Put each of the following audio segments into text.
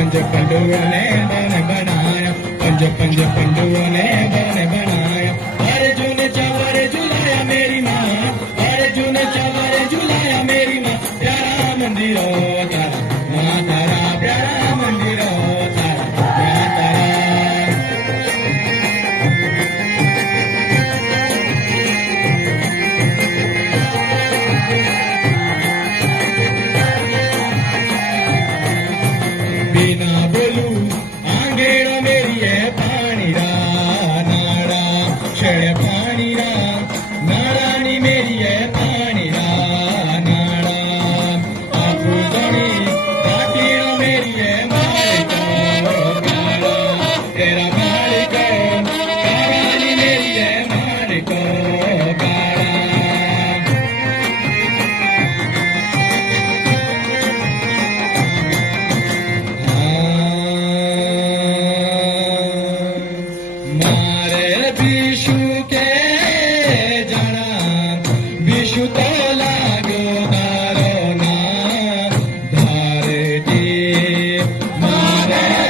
panja pandu ne bana bana panja panja pandu ne bana Okay. Amen.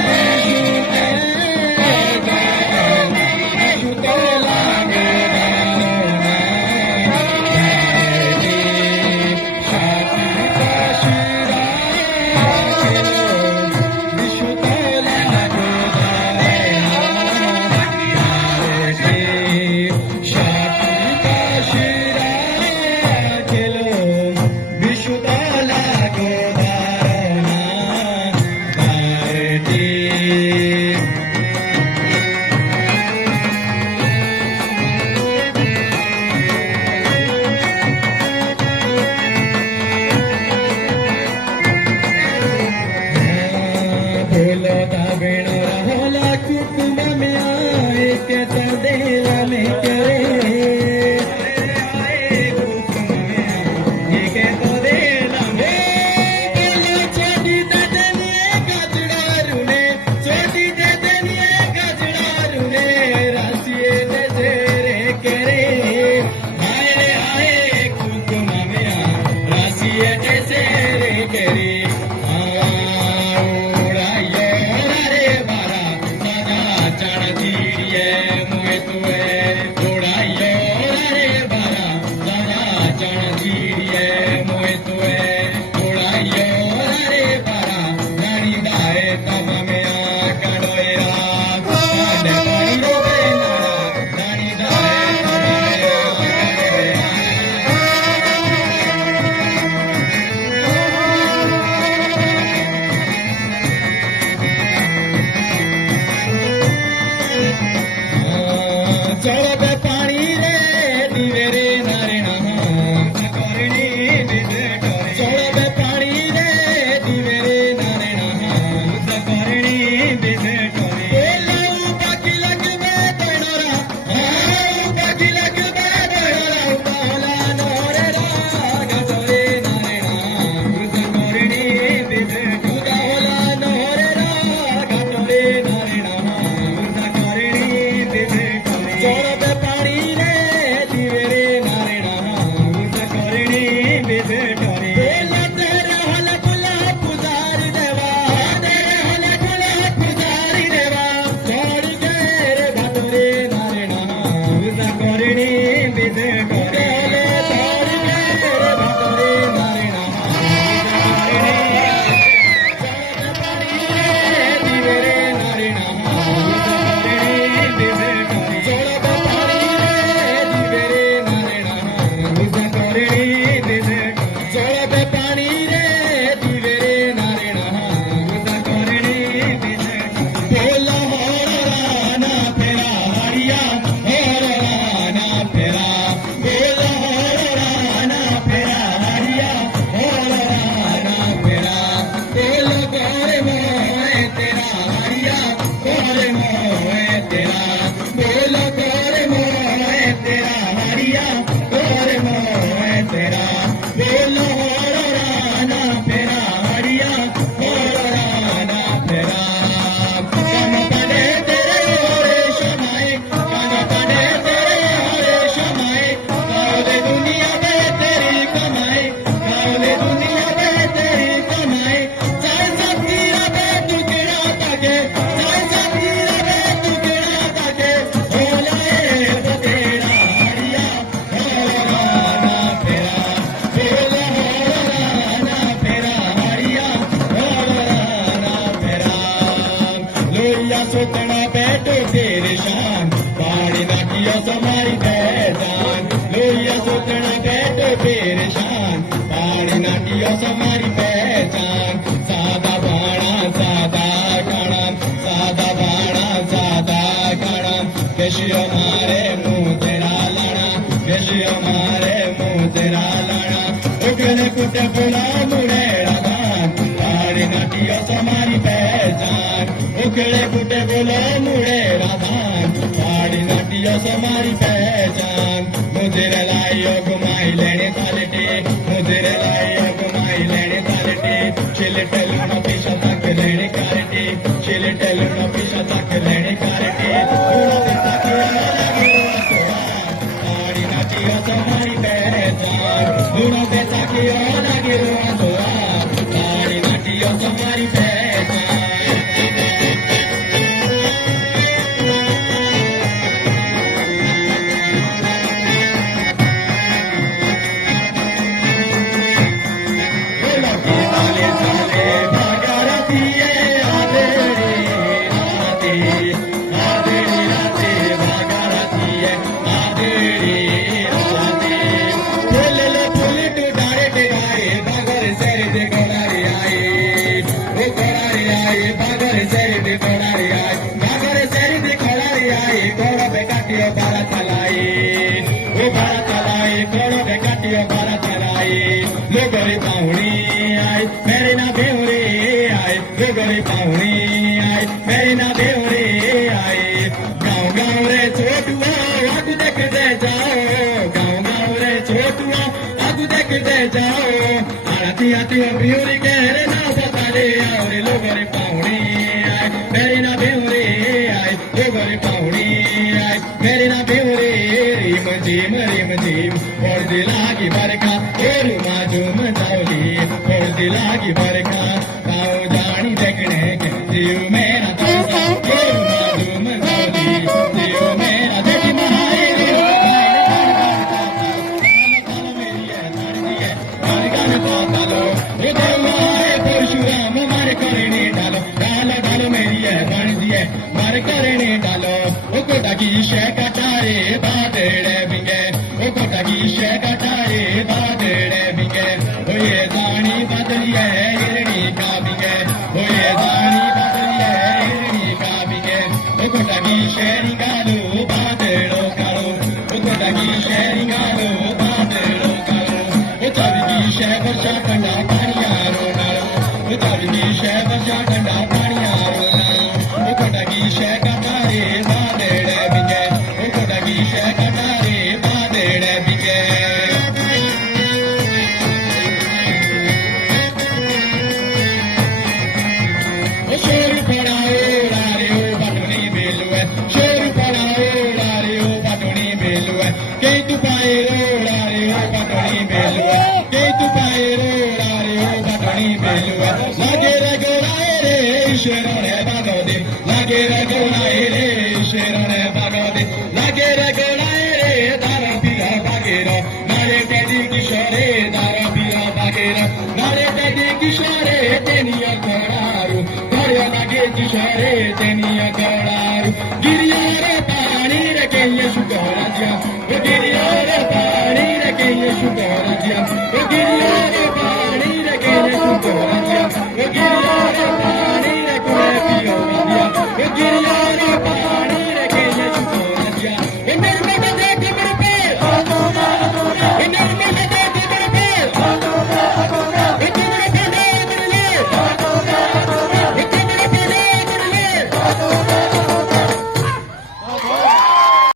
किया सोचना बैठे तेरे शान। पानी ना किया समारी पहचान लोहिया सोचना बैठे तेरे शान। पानी ना किया समारी पहचान सादा बाणा सादा खाना सादा बाणा सादा खाना कैसी हमारे मुँह तेरा लाना कैसी हमारे मुँह तेरा लाना उगले कुटे बुला मुड़े लगान पानी ना किया समारी उकळे कुठे बोले मुळे राधान? पाडी नाटी समारी पहचान. मुझे लाईयो घुमाई माई लेने ताले मुझे लाई ગરી પાવણી આય મેરી ના બેવરી આય ગરી પાવણી दुनिया की अमीरी कह रहे ना ગાણી બદલીએ એરણી કાવી धे किशारे ते दड़े किशारे ते दड़ू गिरियारा पाणी रू गिरियारा पाणी रह